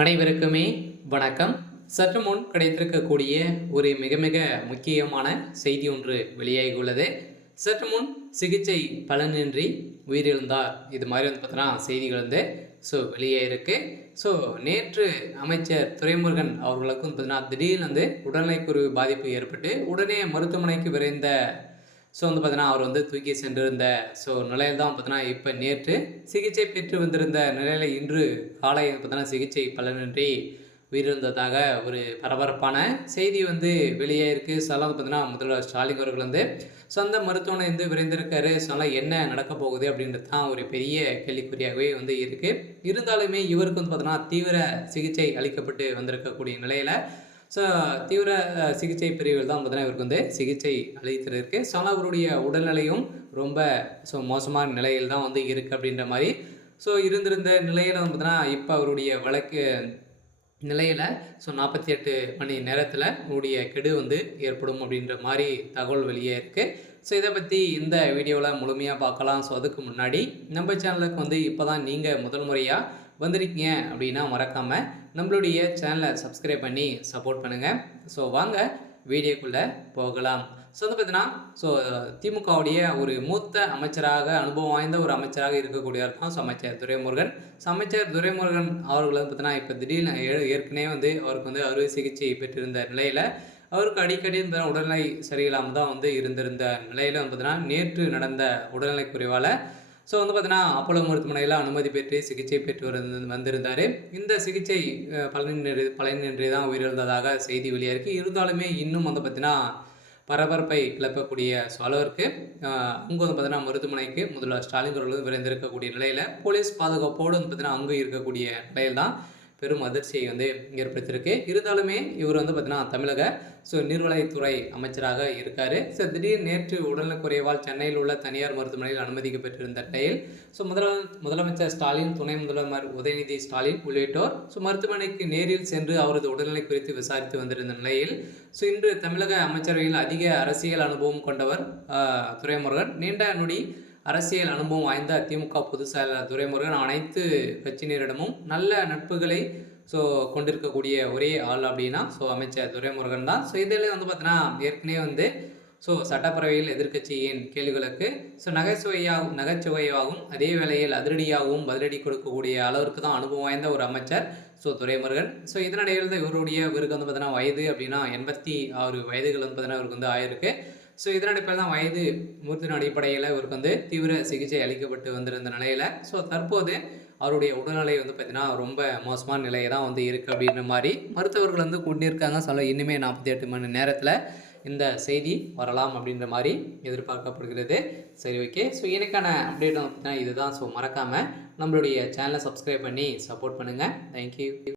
அனைவருக்குமே வணக்கம். சற்று முன் கிடைத்திருக்கக்கூடிய ஒரு மிக மிக முக்கியமான செய்தி ஒன்று வெளியாகியுள்ளது. சற்று முன் சிகிச்சை பலனின்றி உயிரிழந்தார். இது மாதிரி பார்த்தோன்னா செய்திகள் வெளியாயிருக்கு. நேற்று அமைச்சர் துரைமுருகன் அவர்களுக்கும் பார்த்தீங்கன்னா திடீர்னு உடல்நலக்குறைவு பாதிப்பு ஏற்பட்டு உடனே மருத்துவமனைக்கு விரைந்த பார்த்தீங்கன்னா அவர் தூக்கி சென்றிருந்த நிலையில் தான் பார்த்தீங்கன்னா இப்போ நேற்று சிகிச்சை பெற்று வந்திருந்த நிலையில் இன்று காலை பார்த்தீங்கன்னா சிகிச்சை பலனின்றி உயிரிழந்ததாக ஒரு பரபரப்பான செய்தி வெளியே இருக்குது. பார்த்தீங்கன்னா முதல்வர் ஸ்டாலின் அவர்கள் சொந்த மருத்துவமனை விரைந்திருக்காரு. என்ன நடக்க போகுது அப்படின்றது தான் ஒரு பெரிய கேள்விக்குறியாகவே இருக்குது. இருந்தாலுமே இவருக்கு பார்த்தீங்கன்னா தீவிர சிகிச்சை அளிக்கப்பட்டு வந்திருக்கக்கூடிய நிலையில் தீவிர சிகிச்சை பிரிவில் தான் பார்த்தீங்கன்னா இவருக்கு சிகிச்சை அளித்திருக்கு. அவருடைய உடல்நிலையும் ரொம்ப மோசமான நிலையில் தான் இருக்குது அப்படின்ற மாதிரி இருந்திருந்த நிலையில் பார்த்தீங்கன்னா இப்போ அவருடைய வழக்கு நிலையில் 48 மணி நேரத்தில் அவருடைய கெடு ஏற்படும் அப்படின்ற மாதிரி தகவல் வெளியே இருக்குது. இதை பற்றி இந்த வீடியோவில் முழுமையாக பார்க்கலாம். அதுக்கு முன்னாடி நம்ம சேனலுக்கு இப்போ தான் நீங்கள் முதல் முறையாக வந்திருக்கீங்க அப்படின்னா மறக்காமல் நம்மளுடைய சேனலை சப்ஸ்கிரைப் பண்ணி சப்போர்ட் பண்ணுங்கள். வாங்க வீடியோக்குள்ளே போகலாம். பார்த்தீங்கன்னா திமுகவுடைய ஒரு மூத்த அமைச்சராக அனுபவம் வாய்ந்த ஒரு அமைச்சராக இருக்கக்கூடியவர் தான் அமைச்சர் துரைமுருகன். அமைச்சர் துரைமுருகன் அவர்கள் பார்த்தீங்கன்னா இப்போ திடீர்னு ஏற்கனவே அவருக்கு அறுவை சிகிச்சை பெற்றிருந்த நிலையில் அவருக்கு அடிக்கடி உடல்நிலை சரியில்லாமல் தான் இருந்திருந்த நிலையில் பார்த்தீங்கன்னா நேற்று நடந்த உடல்நிலை குறைவால் பார்த்தீங்கன்னா அப்போலோ மருத்துவமனையில் அனுமதி பெற்று சிகிச்சை பெற்று வந்திருந்தார். இந்த சிகிச்சை பலனின்றி தான் உயிரிழந்ததாக செய்தி வெளியாயிருக்கு. இருந்தாலுமே இன்னும் பார்த்தீங்கன்னா பரபரப்பை கிளப்பக்கூடிய அளவிற்கு அங்கே பார்த்தீங்கன்னா மருத்துவமனைக்கு முதல்வர் ஸ்டாலின் அவர்கள் விரைந்திருக்கக்கூடிய நிலையில் போலீஸ் பாதுகாப்போடு பார்த்தீங்கன்னா அங்கே இருக்கக்கூடிய நிலையில் தான் பெரும் அதிர்ச்சியை ஏற்படுத்தியிருக்கு. இருந்தாலுமே இவர் பார்த்தீங்கன்னா தமிழக நீர்வளத்துறை அமைச்சராக இருக்கார். திடீர் நேற்று உடல்நலக்குறைவால் சென்னையில் உள்ள தனியார் மருத்துவமனையில் அனுமதிக்கப்பட்டிருந்த நிலையில் முதலமைச்சர் ஸ்டாலின், துணை முதல்வர் உதயநிதி ஸ்டாலின் உள்ளிட்டோர் மருத்துவமனைக்கு நேரில் சென்று அவரது உடல்நிலை குறித்து விசாரித்து வந்திருந்த நிலையில் இன்று தமிழக அமைச்சரவையில் அதிக அரசியல் அனுபவம் கொண்டவர் துரைமுருகன். நீண்ட நொடி அரசியல் அனுபவம் வாய்ந்த திமுக பொதுச் செயலாளர் துரைமுருகன் அனைத்து கட்சியினரிடமும் நல்ல நட்புகளை கொண்டிருக்கக்கூடிய ஒரே ஆள் அப்படின்னா அமைச்சர் துரைமுருகன் தான். இதில் பார்த்தீங்கன்னா ஏற்கனவே சட்டப்பேரவையில் எதிர்க்கட்சியின் கேள்விகளுக்கு நகைச்சுவையாகவும் அதே வேளையில் அதிரடியாகவும் பதிலடி கொடுக்கக்கூடிய அளவிற்கு தான் அனுபவம் வாய்ந்த ஒரு அமைச்சர் துரைமுருகன். இதனிடையில் தான் இவருக்கு பார்த்தீங்கன்னா வயது அப்படின்னா 86 வயதுகள் பார்த்தீங்கன்னா இவருக்கு ஆயிருக்கு. இதனடிப்படையில் தான் வயது மூர்த்தின் அடிப்படையில் இவருக்கு தீவிர சிகிச்சை அளிக்கப்பட்டு வந்திருந்த நிலையில் தற்போது அவருடைய உடல்நிலை பார்த்தீங்கன்னா ரொம்ப மோசமான நிலையை தான் இருக்குது அப்படின்ற மாதிரி மருத்துவர்கள் கொண்டிருக்காங்க. இன்னுமே 48 மணி நேரத்தில் இந்த செய்தி வரலாம் அப்படின்ற மாதிரி எதிர்பார்க்கப்படுகிறது. சரி, ஓகே. எனக்கான அப்டேட் பார்த்தீங்கன்னா இதுதான். மறக்காமல் நம்மளுடைய சேனலை சப்ஸ்கிரைப் பண்ணி சப்போர்ட் பண்ணுங்கள். தேங்க்யூ.